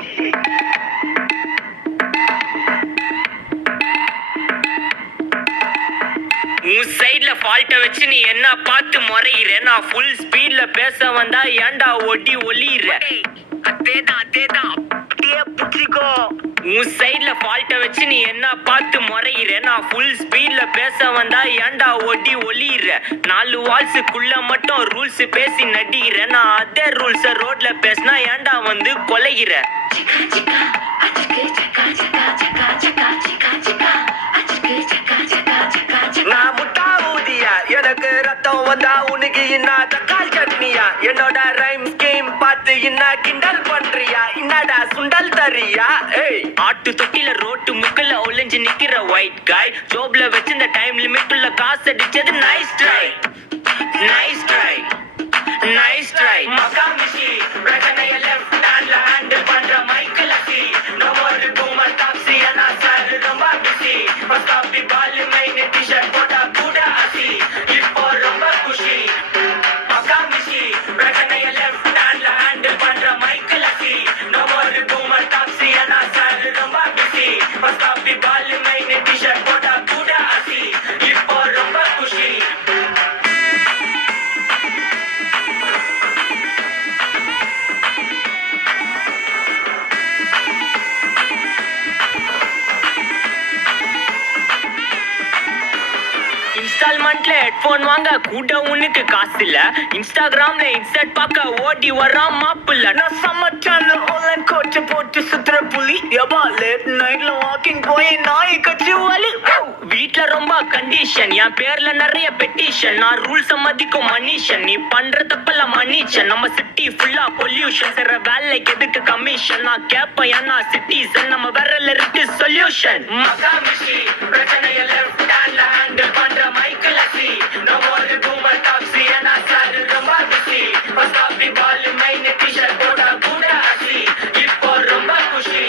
உன் சைட்ல ஃபால்ட்ட வச்சு நீ என்ன பார்த்து முறையிற? நான் ஃபுல் ஸ்பீட்ல பேச வந்தா ஏன்டா ஒட்டி ஒளியிற? அதேதான் அப்படியே புடிச்சிக்கோ. உன் சைட்ல ஃபால்ட்ட வச்சு நீ என்ன பார்த்து முறையிற? நான் ஃபுல் ஸ்பீட்ல பேச வந்தா ஏன்டா ஒட்டி ஒளியிற? 4 வால்ஸுக்குள்ள மட்டும் ரூல்ஸ் பேசி நடிக்கிற. நான் அதே ரூல்ஸ ரோட்ல பேசினா ஏன்டா வந்து கொலைகிற? நான் முட்டா ஊதியா, எனக்கு ரத்தம் வந்தா உனக்கு என்ன தக்காளி சட்னியா? என்னோட ரைம் ஸ்கீம் பார்த்து என்ன கிண்டல் பண்றியா? என்னடா சுண்டல் தரியா? ஏய், ஆட்டு தொட்டில ரோட்டு முக்கல்ல ஒளிஞ்சு நிக்கிற ஒயிட் காய். ஜோப்ல வச்சிருந்த டைம் லிமிட் உள்ள காசு அடிச்சது nice try, nice try, nice try. மகாமிஷி பிரச்சனைய லெஃப்ட் ஹேண்ட்ல ஹேண்டில் பண்ற மைக்கேல் அசி. நோ மோர் பூமர் டாப்ஸி அண்ணா சார் ரொம்ப பிஸி. ஃபர்ஸ்ட் காப்பி பால் மைன் டி-ஷர்ட் போட்டா கூட அசி. இப்போ ரொம்ப குஷி. மகாமிஷி பிரச்சனைய லெஃப்ட் ஹேண்ட்ல ஹேண்டில் பண்ற மைக்கேல் அசி. நோ மோர் பூமர் டாப்ஸி அண்ணா சார் ரொம்ப பிஸி. ஃபர்ஸ்ட் காப்பி பால் மைன் டி-ஷர்ட் போட்டா கூட அசி. இப்போ ரொம்ப குஷி. இன்ஸ்டால்மெண்ட்ல ஹெட்போன் வாங்க கூட உனக்கு காசு இல்ல. இன்ஸ்டாகிராம்ல இன்ஸ்டன்ட் பார்க்க ஓடி வரான் மாப்பிள்ள. நான் சமச்சான ஆன்லைன் கோச்சை போட்டு சுத்துற புலி. எபா லேட் நைட்ல வாக்கிங் போய் நாய் கட்சி வலி. வீட்ல ரொம்ப கண்டிஷன், என் பேர்ல நிறைய பெட்டிஷன். நான் ரூல்ஸ் மதிக்கும் மனுஷன், நீ பண்ற தப்பெல்லாம் மன்னிச்சன். நம்ம சிட்டி ஃபுல்லா பொல்யூஷன், செய்ற வேலைக்கு எதுக்கு கமிஷன்? நான் கேப்பேன் ஏன்னா சிட்டிசன், நம்ம விரல்ல இருக்கு சொல்யூஷன். மகாமிஷி பிரச்சனைய லெஃப்ட் ஹேண்ட்ல ஹேண்டில் பண்ற மைக்கேல் அசி. நோ மோர் பூமர் டாப்ஸி அண்ணா சார் ரொம்ப பிஸி. ஃபர்ஸ்ட் காப்பி பால் மைன் டி-ஷர்ட் போட்டா கூட அசி. இப்போ ரொம்ப குஷி.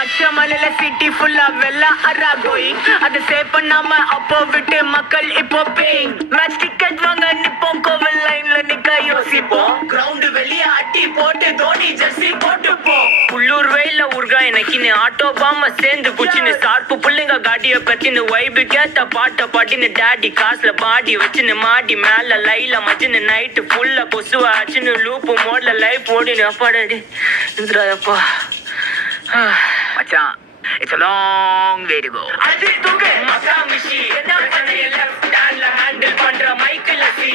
அச்சமலையில சிட்டி ஃபுல்லா வெள்ள அரா கோயிங். அதை சேவ் பண்ணாம அப்போ விட்டு மக்கள் இப்போ பேயிங். மேட்ச் டிக்கெட் வாங்க நிப்போம், கோவில் லைன்ல நிக்க யோசிப்போம். கிரவுண்ட் வெளியே அட்டி போட்டு தோனி ஜெர்சி போட்டு போ. புள்ளூர் வெயில ஊர்கா எனக்குன்னு ஆட்டோ பாம சேர்ந்து குச்சின்னு சார்பு புள்ளைங்க காட்டிய பத்தின்னு வைபு கேத்த பாட்ட பாட்டின்னு டாடி காசுல பாடி வச்சுன்னு மாடி மேல லைல மச்சின்னு நைட்டு ஃபுல்லா கொசுவ ஆச்சுன்னு லூப்பு மோட்ல லைஃப் ஓடினு அப்பாடி இந்திராயப்பா. மச்சான், it's a long way to go. அது தூக்கு மகாமிஷி பிரச்சனைய லெஃப்ட் ஹேண்ட்ல ஹேண்டில் பண்ற மைக்கேல் அசி.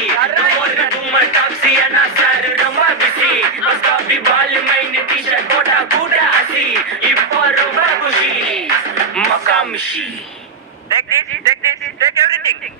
ஒரு பூமர் டாப்ஸி அண்ணா சார் ரொம்ப பிஸி. ஃபர்ஸ்ட் காப்பி பால் மைன் டி-ஷர்ட் போட்டா கூட அசி. இப்போ ரொம்ப குஷி. மகாமிஷி Take this, take everything.